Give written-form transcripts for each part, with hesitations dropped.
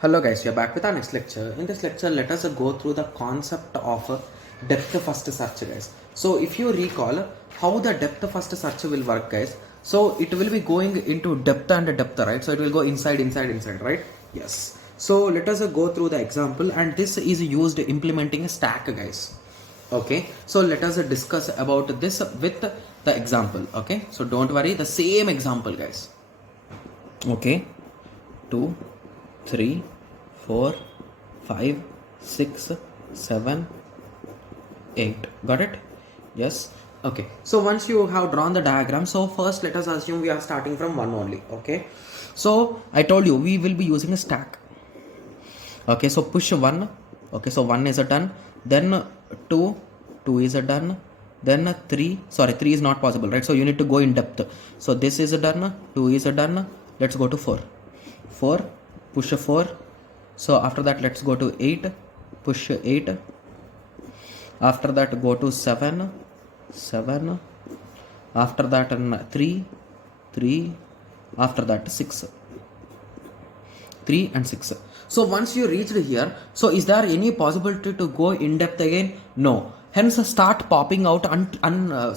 Hello guys, we are back with our next lecture. In this lecture, let us go through the concept of depth first search, guys. So if you recall how the depth first search will work, guys. So it will be going into depth and depth, right? So it will go inside, right? Yes. So let us go through the example, and this is used implementing a stack, guys. Okay. So let us discuss about this with the example. Okay. So don't worry, the same example, guys. Okay. 2, 3, 4, 5, 6, 7, 8. Got it? Yes. Okay. So once you have drawn the diagram, so first let us assume we are starting from 1 only. Okay. So I told you we will be using a stack. Okay. So push 1. Okay. So 1 is a done. Then 2. 2 is a done. Then 3. Sorry, 3 is not possible, right? So you need to go in depth. So this is a done. 2 is a done. Let's go to 4. 4. Push 4. So after that, let's go to 8. Push 8. After that, go to 7. 7. After that, 3. 3. After that, 6. 3 and 6. So once you reached here, so is there any possibility to go in depth again? No. Hence start popping out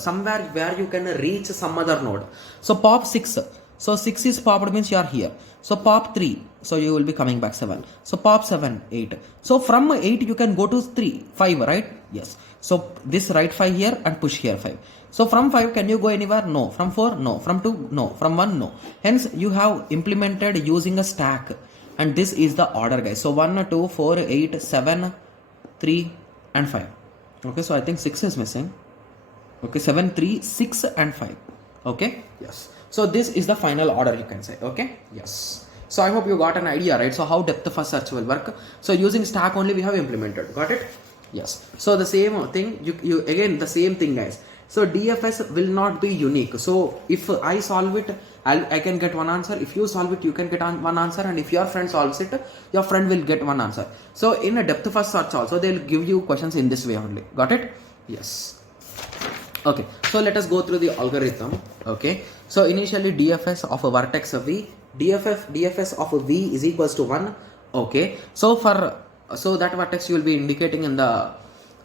somewhere where you can reach some other node. So pop 6. So 6 is popped means you are here. So pop 3. So you will be coming back 7. So pop 7, 8. So from 8 you can go to 3, 5, right? Yes. So this write 5 here and push here 5. So from 5 can you go anywhere? No. From 4? No. From 2? No. From 1? No. Hence you have implemented using a stack. And this is the order, guys. So 1, 2, 4, 8, 7, 3 and 5. Okay. So I think 6 is missing. Okay. 7, 3, 6 and 5. Okay. Yes. So this is the final order, you can say. Okay. Yes. So I hope you got an idea, right? So how depth first search will work. So using stack only we have implemented. Got it? Yes. So the same thing, you again the same thing, guys. So DFS will not be unique. So if I solve it, I can get one answer. If you solve it, you can get one answer. And if your friend solves it, your friend will get one answer. So in a depth first search also, they'll give you questions in this way only. Got it? Yes. Okay. So let us go through the algorithm. Okay. So initially DFS of a vertex of V, DFS of a V is equals to 1. Okay. So that vertex you will be indicating in the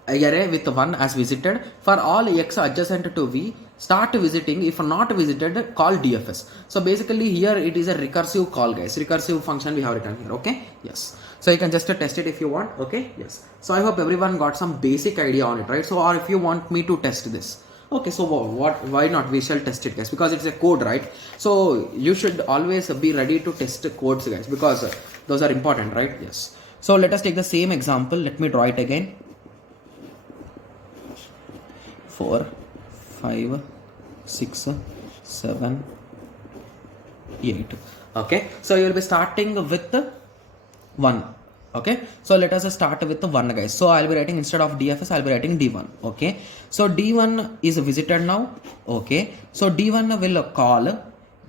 array with 1 as visited. For all x adjacent to V, start visiting. If not visited, call DFS. So basically here it is a recursive call, guys. Recursive function we have written here. Okay. Yes. So you can just test it if you want. Okay. Yes. So I hope everyone got some basic idea on it, right? So or if you want me to test this. Okay, so why not? We shall test it, guys, because it's a code, right? So you should always be ready to test codes, guys, because those are important, right? Yes. So let us take the same example. Let me draw it again. 4, 5, 6, 7, 8. Okay, so you will be starting with 1. Okay, so let us start with the 1, guys. So I'll be writing, instead of DFS, I'll be writing D1. Okay, so D1 is visited now. Okay, so D1 will call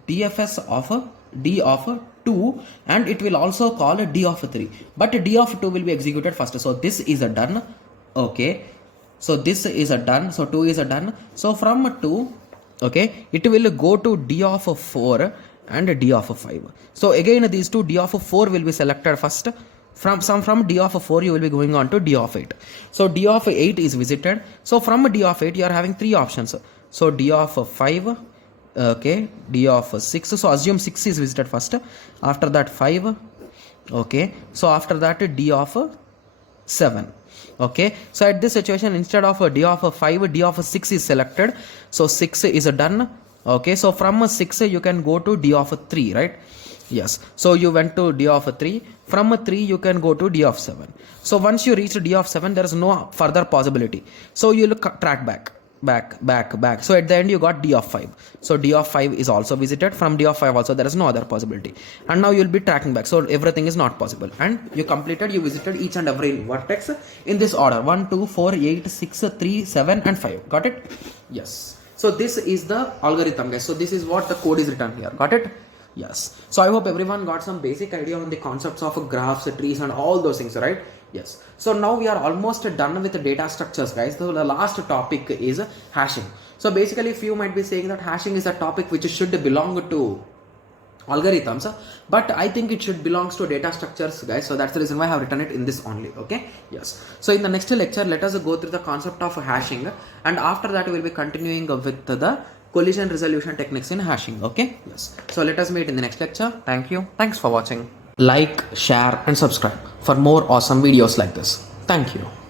DFS of D of 2, and it will also call D of 3, but D of 2 will be executed first. So this is a done. Okay, so this is a done. So 2 is a done. So from 2, okay, it will go to D of 4 and D of 5. So again these two, D of 4 will be selected first. From D of 4 you will be going on to D of 8. So D of 8 is visited. So from D of 8 you are having 3 options. So D of 5, okay, D of 6. So assume 6 is visited first. After that 5. Okay, so after that D of 7. Okay, so at this situation, instead of D of 5, D of 6 is selected. So 6 is done. Okay, so from 6 you can go to D of 3, right? Yes, so you went to D of 3. From 3 you can go to D of 7. So once you reach D of 7, there is no further possibility. So you will track back. So at the end you got D of 5. So D of 5 is also visited. From D of 5 also there is no other possibility. And now you will be tracking back. So everything is not possible. And you visited each and every vertex in this order. 1, 2, 4, 8, 6, 3, 7 and 5. Got it? Yes. So this is the algorithm, guys. So this is what the code is written here. Got it? Yes. So I hope everyone got some basic idea on the concepts of graphs, trees and all those things, right? Yes. So now we are almost done with the data structures, guys. So the last topic is hashing. So basically, few might be saying that hashing is a topic which should belong to algorithms, but I think it should belongs to data structures, guys. So that's the reason why I have written it in this only. Okay, yes. So in the next lecture, let us go through the concept of hashing, and after that we'll be continuing with the collision resolution techniques in hashing. Okay, yes. So let us meet in the next lecture. Thank you. Thanks for watching. Like, share and subscribe for more awesome videos like this. Thank you.